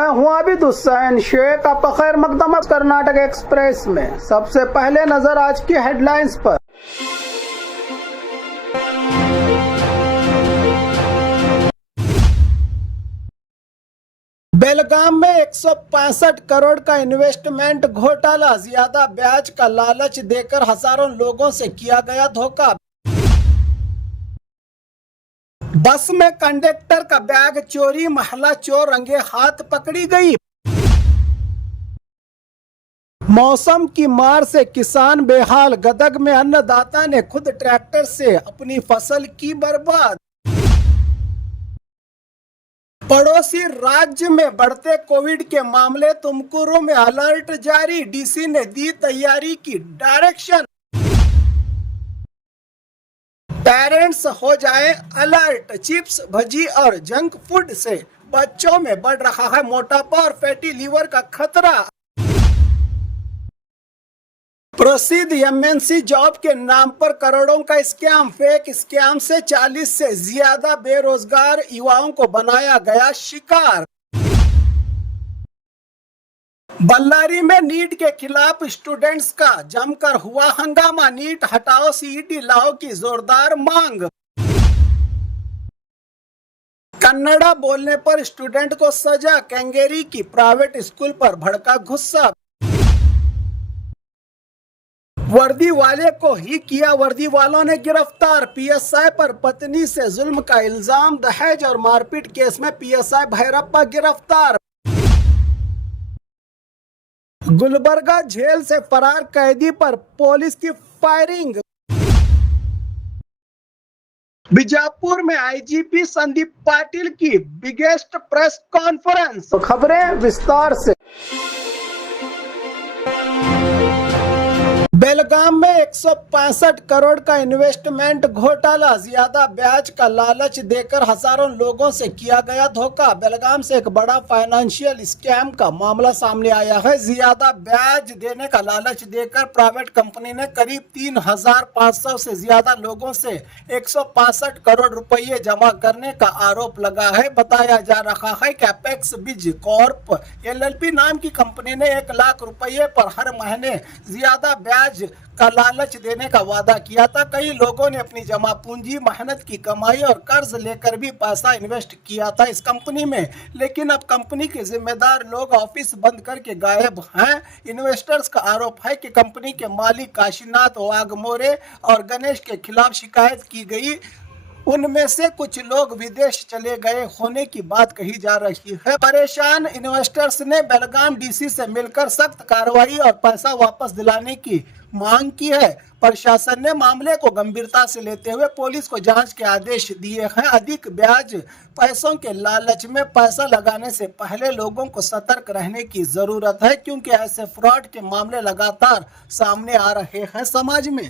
मैं हूं आबिद हुसैन शेख। आपका खैर मकदम है कर्नाटक एक्सप्रेस में। सबसे पहले नजर आज की हेडलाइंस पर। बेलगाम में 165 करोड़ का इन्वेस्टमेंट घोटाला, ज्यादा ब्याज का लालच देकर हजारों लोगों से किया गया धोखा। बस में कंडक्टर का बैग चोरी, महिला चोर रंगे हाथ पकड़ी गई। मौसम की मार से किसान बेहाल, गदग में अन्नदाता ने खुद ट्रैक्टर से अपनी फसल की बर्बाद। पड़ोसी राज्य में बढ़ते कोविड के मामले, तुमकुरू में अलर्ट जारी, डीसी ने दी तैयारी की डायरेक्शन। पेरेंट्स हो जाए अलर्ट, चिप्स भजी और जंक फूड से बच्चों में बढ़ रहा है मोटापा और फैटी लीवर का खतरा। प्रसिद्ध एमएनसी जॉब के नाम पर करोड़ों का स्कैम, फेक स्कैम से 40 से ज्यादा बेरोजगार युवाओं को बनाया गया शिकार। बल्लारी में नीट के खिलाफ स्टूडेंट्स का जमकर हुआ हंगामा, नीट हटाओ सीईटी लाओ की जोरदार मांग। कन्नड़ा बोलने पर स्टूडेंट को सजा, कैंगेरी की प्राइवेट स्कूल पर भड़का गुस्सा। वर्दी वाले को ही किया वर्दी वालों ने गिरफ्तार, पीएसआई पर पत्नी से जुल्म का इल्जाम, दहेज और मारपीट केस में पीएसआई भैरप्पा गिरफ्तार। गुलबर्गा जेल से फरार कैदी पर पुलिस की फायरिंग। बीजापुर में आईजीपी संदीप पाटिल की बिगेस्ट प्रेस कॉन्फ्रेंस। खबरें विस्तार से। बेलगाम में 165 करोड़ का इन्वेस्टमेंट घोटाला, ज्यादा ब्याज का लालच देकर हजारों लोगों से किया गया धोखा। बेलगाम से एक बड़ा फाइनेंशियल स्कैम का मामला सामने आया है। ज्यादा ब्याज देने का लालच देकर प्राइवेट कंपनी ने करीब 3,500 से ज्यादा लोगों से 165 करोड़ रुपए जमा करने का आरोप लगा है। बताया जा रहा है कि अपेक्स बिज कॉर्प एलएलपी नाम की कंपनी ने 1 लाख रुपए पर हर महीने ज्यादा ब्याज का लालच देने का वादा किया था। कई लोगों ने अपनी जमा पूंजी, मेहनत की कमाई और कर्ज लेकर भी पैसा इन्वेस्ट किया था इस कंपनी में, लेकिन अब कंपनी के जिम्मेदार लोग ऑफिस बंद करके गायब हैं। इन्वेस्टर्स का आरोप है कि कंपनी के मालिक काशीनाथ वाघमोरे और गणेश के खिलाफ शिकायत की गई। उनमें से कुछ लोग विदेश चले गए होने की बात कही जा रही है। परेशान इन्वेस्टर्स ने बेलगाम डीसी से मिलकर सख्त कार्रवाई और पैसा वापस दिलाने की मांग की है। प्रशासन ने मामले को गंभीरता से लेते हुए पुलिस को जांच के आदेश दिए हैं। अधिक ब्याज पैसों के लालच में पैसा लगाने से पहले लोगों को सतर्क रहने की जरूरत है, क्योंकि ऐसे फ्रॉड के मामले लगातार सामने आ रहे हैं समाज में।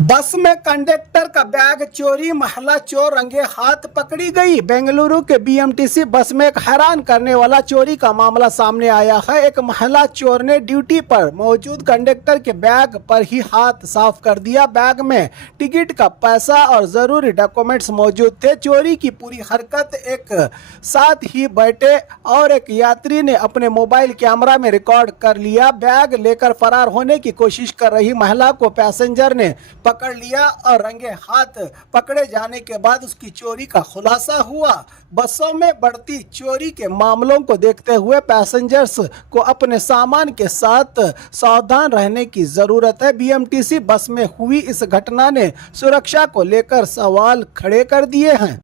बस में कंडक्टर का बैग चोरी, महिला चोर रंगे हाथ पकड़ी गई। बेंगलुरु के बीएमटीसी बस में एक हैरान करने वाला चोरी का मामला सामने आया है। एक महिला चोर ने ड्यूटी पर मौजूद कंडक्टर के बैग पर ही हाथ साफ कर दिया। बैग में टिकट का पैसा और जरूरी डॉक्यूमेंट्स मौजूद थे। चोरी की पूरी हरकत एक साथ ही बैठे और एक यात्री ने अपने मोबाइल कैमरा में रिकॉर्ड कर लिया। बैग लेकर फरार होने की कोशिश कर रही महिला को पैसेंजर ने पकड़ लिया और रंगे हाथ पकड़े जाने के बाद उसकी चोरी का खुलासा हुआ। बसों में बढ़ती चोरी के मामलों को देखते हुए पैसेंजर्स को अपने सामान के साथ सावधान रहने की जरूरत है। बीएमटीसी बस में हुई इस घटना ने सुरक्षा को लेकर सवाल खड़े कर दिए हैं।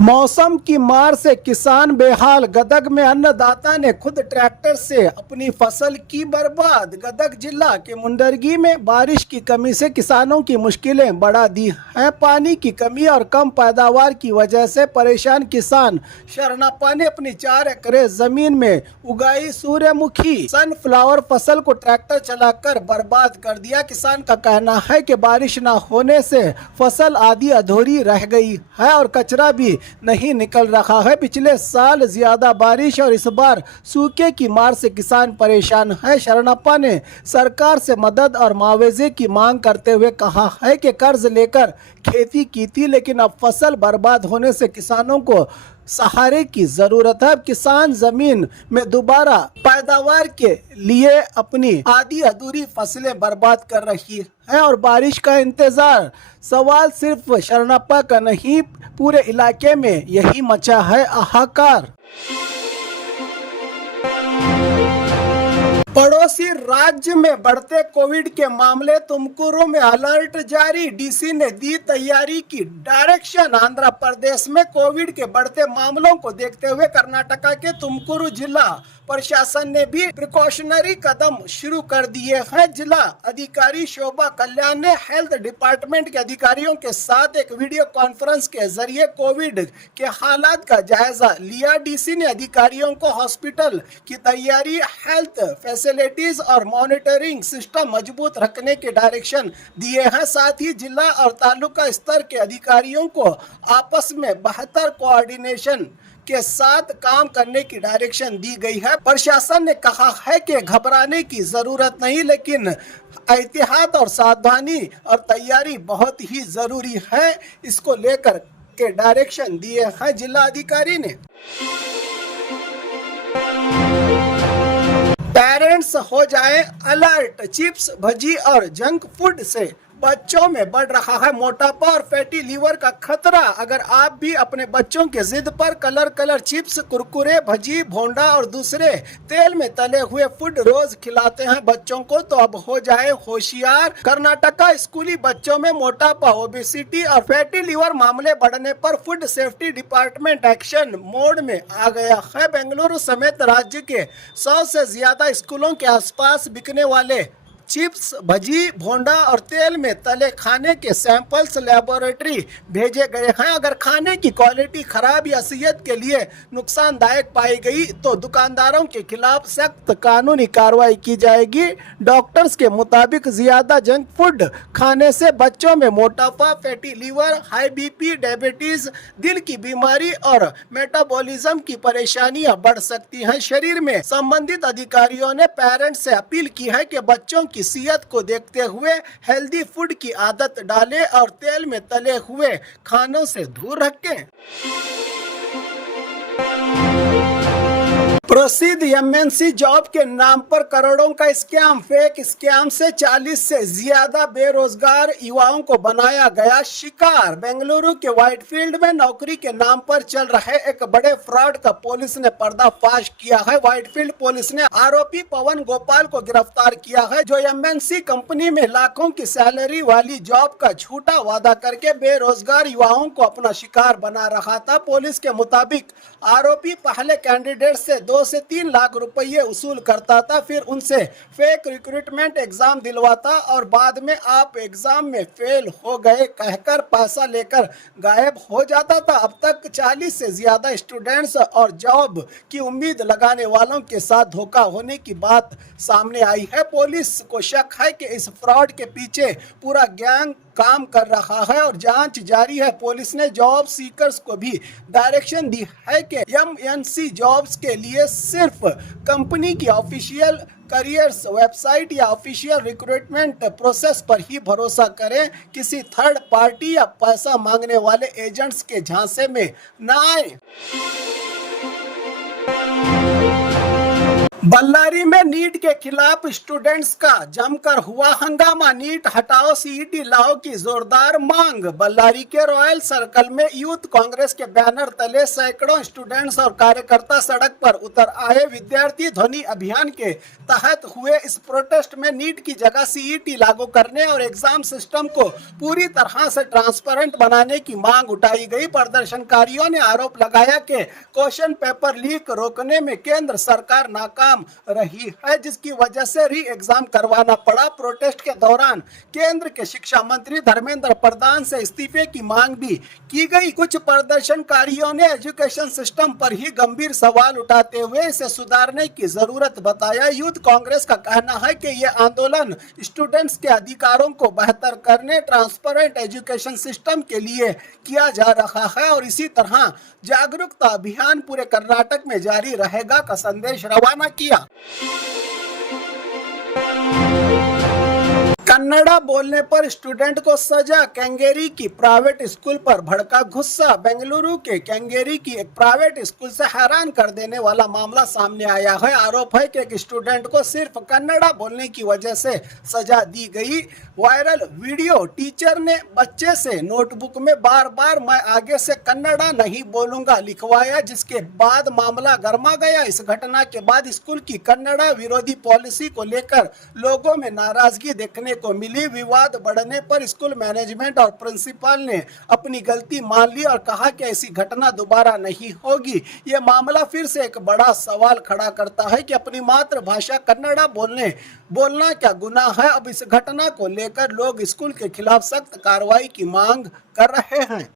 मौसम की मार से किसान बेहाल, गदग में अन्नदाता ने खुद ट्रैक्टर से अपनी फसल की बर्बाद। गदग जिला के मुंडरगी में बारिश की कमी से किसानों की मुश्किलें बढ़ा दी हैं। पानी की कमी और कम पैदावार की वजह से परेशान किसान शरणप्पा ने अपनी 4 एकड़ जमीन में उगाई सूर्यमुखी सनफ्लावर फसल को ट्रैक्टर चलाकर बर्बाद कर दिया। किसान का कहना है कि बारिश न होने से फसल आधी अधूरी रह गई है और कचरा भी नहीं निकल रहा है। पिछले साल ज्यादा बारिश और इस बार सूखे की मार से किसान परेशान है। शरणप्पा ने सरकार से मदद और मुआवजे की मांग करते हुए कहा है कि कर्ज लेकर खेती की थी, लेकिन अब फसल बर्बाद होने से किसानों को सहारे की जरूरत है। अब किसान जमीन में दोबारा पैदावार के लिए अपनी आधी अधूरी फसलें बर्बाद कर रही है और बारिश का इंतजार। सवाल सिर्फ शरणप्पा का नहीं, पूरे इलाके में यही मचा है हाहाकार। पड़ोसी राज्य में बढ़ते कोविड के मामले, तुमकुरू में अलर्ट जारी, डीसी ने दी तैयारी की डायरेक्शन। आंध्र प्रदेश में कोविड के बढ़ते मामलों को देखते हुए कर्नाटका के तुमकुरू जिला प्रशासन ने भी प्रिकॉशनरी कदम शुरू कर दिए हैं। जिला अधिकारी शोभा कल्याण ने हेल्थ डिपार्टमेंट के अधिकारियों के साथ एक वीडियो कॉन्फ्रेंस के जरिए कोविड के हालात का जायजा लिया। डीसी ने अधिकारियों को हॉस्पिटल की तैयारी, हेल्थ फैसिलिटीज और मॉनिटरिंग सिस्टम मजबूत रखने के डायरेक्शन दिए हैं। साथ ही जिला और तालुका स्तर के अधिकारियों को आपस में बेहतर कोऑर्डिनेशन के साथ काम करने की डायरेक्शन दी गई है। प्रशासन ने कहा है कि घबराने की जरूरत नहीं, लेकिन एहतियात और सावधानी और तैयारी बहुत ही जरूरी है। इसको लेकर के डायरेक्शन दिए हैं जिला अधिकारी ने। पेरेंट्स हो जाएं अलर्ट, चिप्स, भजी और जंक फूड से बच्चों में बढ़ रहा है मोटापा और फैटी लीवर का खतरा। अगर आप भी अपने बच्चों के जिद पर कलर चिप्स, कुरकुरे, भजी, भोंडा और दूसरे तेल में तले हुए फूड रोज खिलाते हैं बच्चों को, तो अब हो जाए होशियार। कर्नाटका स्कूली बच्चों में मोटापा, ओबेसिटी और फैटी लीवर मामले बढ़ने पर food safety department action mode में आ गया है। बेंगलुरु समेत राज्य के 100 से ज्यादा स्कूलों के आसपास बिकने वाले चिप्स, भजी, भोंडा और तेल में तले खाने के सैंपल्स लेबोरेटरी भेजे गए हैं। अगर खाने की क्वालिटी खराब या सेहत के लिए नुकसानदायक पाई गई तो दुकानदारों के खिलाफ सख्त कानूनी कार्रवाई की जाएगी। डॉक्टर्स के मुताबिक ज्यादा जंक फूड खाने से बच्चों में मोटापा, fatty liver, high BP, diabetes, दिल की बीमारी और मेटाबॉलिज्म की परेशानियां बढ़ सकती हैं। शरीर में संबंधित अधिकारियों ने पेरेंट्स से अपील की है कि बच्चों की सेहत को देखते हुए हेल्दी फूड की आदत डालें और तेल में तले हुए खानों से दूर रखें। प्रसिद्ध एमएनसी जॉब के नाम पर करोड़ों का स्कैम, फेक स्कैम से 40 से ज्यादा बेरोजगार युवाओं को बनाया गया शिकार। बेंगलुरु के व्हाइटफील्ड में नौकरी के नाम पर चल रहे एक बड़े फ्रॉड का पुलिस ने पर्दाफाश किया है। व्हाइटफील्ड पुलिस ने आरोपी पवन गोपाल को गिरफ्तार किया है, जो एमएनसी कंपनी में लाखों की सैलरी वाली जॉब का झूठा वादा करके बेरोजगार युवाओं को अपना शिकार बना रहा था। पुलिस के मुताबिक आरोपी पहले कैंडिडेट से 2 से 3 लाख रुपये वसूल करता था, फिर उनसे फेक रिक्रूटमेंट एग्जाम दिलवाता और बाद में आप एग्जाम में फेल हो गए कहकर पैसा लेकर गायब हो जाता था। अब तक 40 से ज्यादा स्टूडेंट्स और जॉब की उम्मीद लगाने वालों के साथ धोखा होने की बात सामने आई है। पुलिस को शक है कि इस फ्रॉड के पीछे पूरा गैंग काम कर रहा है और जांच जारी है। पुलिस ने जॉब सीकर्स को भी डायरेक्शन दी है कि एमएनसी जॉब्स के लिए सिर्फ कंपनी की ऑफिशियल करियर्स वेबसाइट या ऑफिशियल रिक्रूटमेंट प्रोसेस पर ही भरोसा करें। किसी थर्ड पार्टी या पैसा मांगने वाले एजेंट्स के झांसे में न आए। बल्लारी में नीट के खिलाफ स्टूडेंट्स का जमकर हुआ हंगामा। नीट हटाओ, सीईटी लाओ की जोरदार मांग। बल्लारी के रॉयल सर्कल में यूथ कांग्रेस के बैनर तले सैकड़ों स्टूडेंट्स और कार्यकर्ता सड़क पर उतर आए। विद्यार्थी ध्वनि अभियान के तहत हुए इस प्रोटेस्ट में नीट की जगह सीईटी लागू करने और एग्जाम सिस्टम को पूरी तरह से ट्रांसपेरेंट बनाने की मांग उठाई गई। प्रदर्शनकारियों ने आरोप लगाया कि क्वेश्चन पेपर लीक रोकने में केंद्र सरकार नाकाम नाकाम रही है, जिसकी वजह से री एग्जाम करवाना पड़ा। प्रोटेस्ट के दौरान केंद्र के शिक्षा मंत्री धर्मेंद्र प्रधान से इस्तीफे की मांग भी की गई। कुछ प्रदर्शनकारियों ने एजुकेशन सिस्टम पर ही गंभीर सवाल उठाते हुए इसे सुधारने की जरूरत बताया। यूथ कांग्रेस का कहना है कि ये आंदोलन स्टूडेंट्स के अधिकारों को बेहतर करने, ट्रांसपेरेंट एजुकेशन सिस्टम के लिए किया जा रहा है और इसी तरह जागरूकता अभियान पूरे कर्नाटक में जारी रहेगा का संदेश रवाना किया। कन्नड़ा बोलने पर स्टूडेंट को सजा, केंगेरी की प्राइवेट स्कूल पर भड़का गुस्सा। बेंगलुरु के केंगेरी की एक प्राइवेट स्कूल से हैरान कर देने वाला मामला सामने आया है। आरोप है कि एक स्टूडेंट को सिर्फ कन्नड़ा बोलने की वजह से सजा दी गई। वायरल वीडियो, टीचर ने बच्चे से नोटबुक में बार बार मैं आगे से कन्नड़ा नहीं बोलूंगा लिखवाया, जिसके बाद मामला गर्मा गया। इस घटना के बाद स्कूल की कन्नड़ा विरोधी पॉलिसी को लेकर लोगों में नाराजगी देखने को मिली। विवाद बढ़ने पर स्कूल मैनेजमेंट और प्रिंसिपल ने अपनी गलती मान ली और कहा कि ऐसी घटना दोबारा नहीं होगी। यह मामला फिर से एक बड़ा सवाल खड़ा करता है कि अपनी मातृभाषा कन्नड़ा बोलना क्या गुनाह है। अब इस घटना को लेकर लोग स्कूल के खिलाफ सख्त कार्रवाई की मांग कर रहे हैं।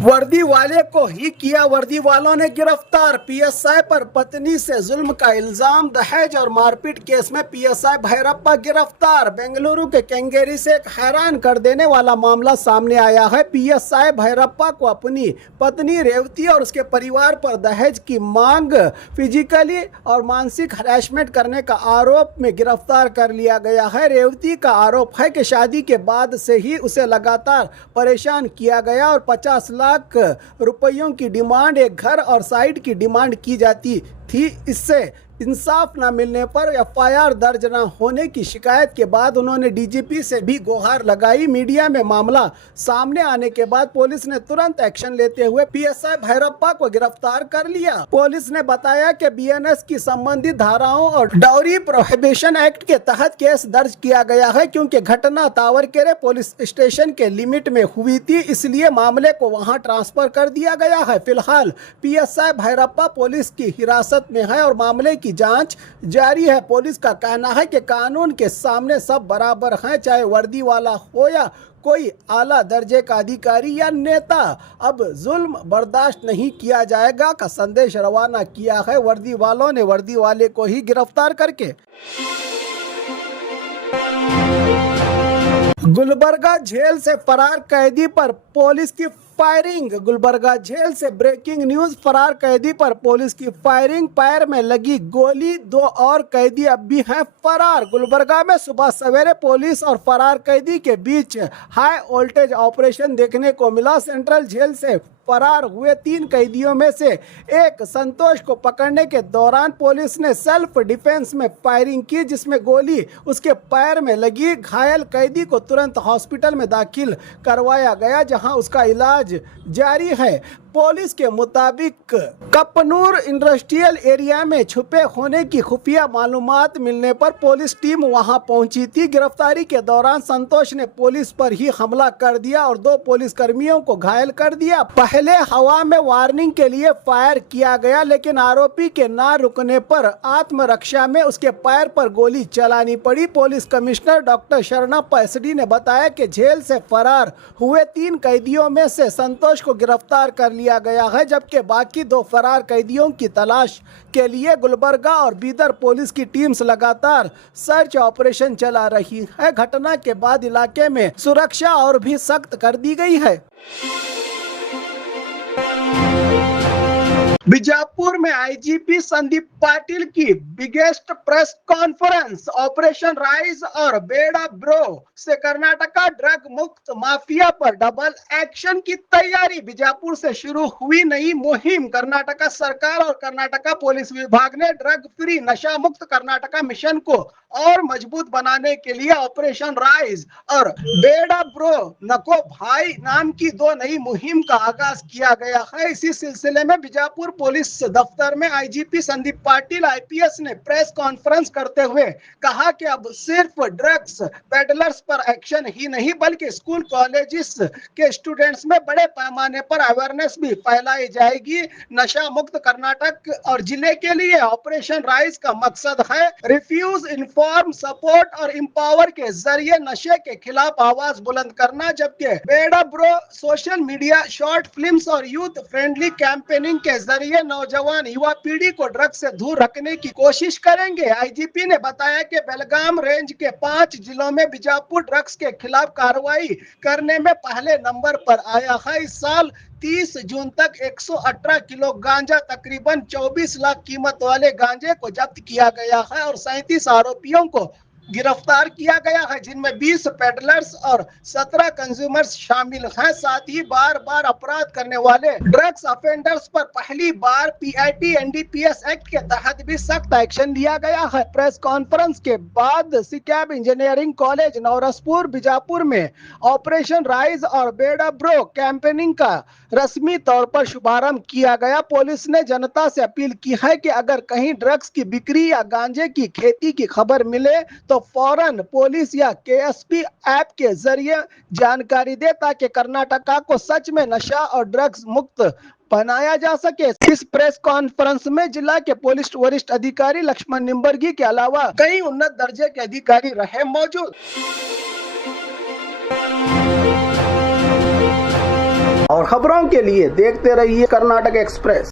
वर्दी वाले को ही किया, वर्दी वालों ने गिरफ्तार। पीएसआई पर पत्नी से जुल्म का इल्जाम, दहेज और मारपीट केस में पीएसआई भैरप्पा गिरफ्तार। बेंगलुरु के केंगेरी से एक हैरान कर देने वाला मामला सामने आया है। पीएसआई भैरप्पा को अपनी पत्नी रेवती और उसके परिवार पर दहेज की मांग, फिजिकली और मानसिक हरासमेंट करने का आरोप में गिरफ्तार कर लिया गया है। रेवती का आरोप है कि शादी के बाद से ही उसे लगातार परेशान किया गया और 50 लाख रुपयों की डिमांड, एक घर और साइट की डिमांड की जाती थी। इससे इंसाफ न मिलने पर एफआईआर दर्ज न होने की शिकायत के बाद उन्होंने डीजीपी से भी गुहार लगाई। मीडिया में मामला सामने आने के बाद पुलिस ने तुरंत एक्शन लेते हुए पीएसआई भैरप्पा को गिरफ्तार कर लिया। पुलिस ने बताया कि बीएनएस की संबंधित धाराओं और डाउरी प्रोहिबिशन एक्ट के तहत केस दर्ज किया गया है। क्योंकि घटना तावरकेरे पुलिस स्टेशन के लिमिट में हुई थी, इसलिए मामले को वहां ट्रांसफर कर दिया गया है। फिलहाल पीएसआई भैरप्पा पुलिस की हिरासत में है और मामले की जांच जारी है। पुलिस का कहना है कि कानून के सामने सब बराबर हैं, चाहे वर्दी वाला हो या कोई आला दर्जे का अधिकारी या नेता। अब जुल्म बर्दाश्त नहीं किया जाएगा का संदेश रवाना किया है वर्दी वालों ने, वर्दी वाले को ही गिरफ्तार करके। गुलबर्गा जेल से फरार कैदी पर पुलिस की फायरिंग। गुलबर्गा जेल से ब्रेकिंग न्यूज, फरार कैदी पर पुलिस की फायरिंग, पैर में लगी गोली, 2 और कैदी अब भी हैं फरार। गुलबर्गा में सुबह सवेरे पुलिस और फरार कैदी के बीच हाई वोल्टेज ऑपरेशन देखने को मिला। सेंट्रल जेल से फरार हुए 3 कैदियों में से एक संतोष को पकड़ने के दौरान पुलिस ने सेल्फ डिफेंस में फायरिंग की, जिसमें गोली उसके पैर में लगी। घायल कैदी को तुरंत हॉस्पिटल में दाखिल करवाया गया, जहां उसका इलाज जारी है। पुलिस के मुताबिक कपनूर इंडस्ट्रियल एरिया में छुपे होने की खुफिया मालूमात मिलने पर पुलिस टीम वहां पहुंची थी। गिरफ्तारी के दौरान संतोष ने पुलिस पर ही हमला कर दिया और 2 पुलिस कर्मियों को घायल कर दिया। पहले हवा में वार्निंग के लिए फायर किया गया, लेकिन आरोपी के ना रुकने पर आत्मरक्षा में उसके पैर पर गोली चलानी पड़ी। Police commissioner doctor Sharanappa SD ने बताया कि जेल से फरार हुए 3 कैदियों में से संतोष को गिरफ्तार कर लिया गया है, जबकि बाकी 2 फरार कैदियों की तलाश के लिए गुलबर्गा और बीदर पुलिस की टीम्स लगातार सर्च ऑपरेशन चला रही है। घटना के बाद इलाके में सुरक्षा और भी सख्त कर दी गई है। बीजापुर में आईजीपी संदीप पाटिल की biggest press conference, operation rise और बेड़ा ब्रो से कर्नाटका ड्रग मुक्त माफिया पर डबल एक्शन की तैयारी। बीजापुर से शुरू हुई नई मुहिम। कर्नाटका सरकार और कर्नाटका पुलिस विभाग ने ड्रग फ्री नशा मुक्त कर्नाटका मिशन को और मजबूत बनाने के लिए ऑपरेशन राइज और बेड़ा ब्रो नको भाई नाम की 2 नई मुहिम का आगाज किया गया है। इसी सिलसिले में बीजापुर पुलिस दफ्तर में आईजीपी संदीप पाटिल आईपीएस ने प्रेस कॉन्फ्रेंस करते हुए कहा कि अब सिर्फ ड्रग्स पेडलर्स पर एक्शन ही नहीं बल्कि स्कूल कॉलेजेस के स्टूडेंट्स में बड़े पैमाने पर अवेयरनेस भी फैलाई जाएगी। नशा मुक्त कर्नाटक और जिले के लिए ऑपरेशन राइज का मकसद है रिफ्यूज, इन्फॉर्म, सपोर्ट और एम्पावर के जरिए नशे के खिलाफ आवाज बुलंद करना, जबकि बेड़ा bro social media, short films और यूथ फ्रेंडली कैंपेनिंग के जरिए नौजवान युवा पीढ़ी को ड्रग्स से दूर रखने की कोशिश करेंगे। आईजीपी ने बताया कि बेलगाम रेंज के 5 जिलों में बीजापुर ड्रग्स के खिलाफ कार्रवाई करने में पहले नंबर पर आया है। इस साल 30 जून तक 118 किलो गांजा, तकरीबन 24 लाख कीमत वाले गांजे को जब्त किया गया है और 37 आरोपियों को गिरफ्तार किया गया है, जिनमें 20 पेडलर्स और 17 कंज्यूमर्स शामिल हैं। साथ ही बार बार अपराध करने वाले ड्रग्स ऑफेंडर्स पर पहली बार पीआईटी एनडीपीएस एक्ट के तहत भी सख्त एक्शन लिया गया है। प्रेस कॉन्फ्रेंस के बाद सिकैब इंजीनियरिंग कॉलेज नौरसपुर बीजापुर में ऑपरेशन राइज और बेड़ा ब्रो कैंपेनिंग का रस्मी तौर पर शुभारंभ किया गया। पुलिस ने जनता से अपील की है कि अगर कहीं ड्रग्स की बिक्री या गांजे की खेती की खबर मिले तो फौरन पुलिस या केएसपी ऐप के जरिए जानकारी दे ताकि कर्नाटका को सच में नशा और ड्रग्स मुक्त बनाया जा सके। इस प्रेस कॉन्फ्रेंस में जिला के पुलिस वरिष्ठ अधिकारी लक्ष्मण निम्बर्गी के अलावा कई उन्नत दर्जे के अधिकारी रहे मौजूद। और खबरों के लिए देखते रहिए कर्नाटक एक्सप्रेस।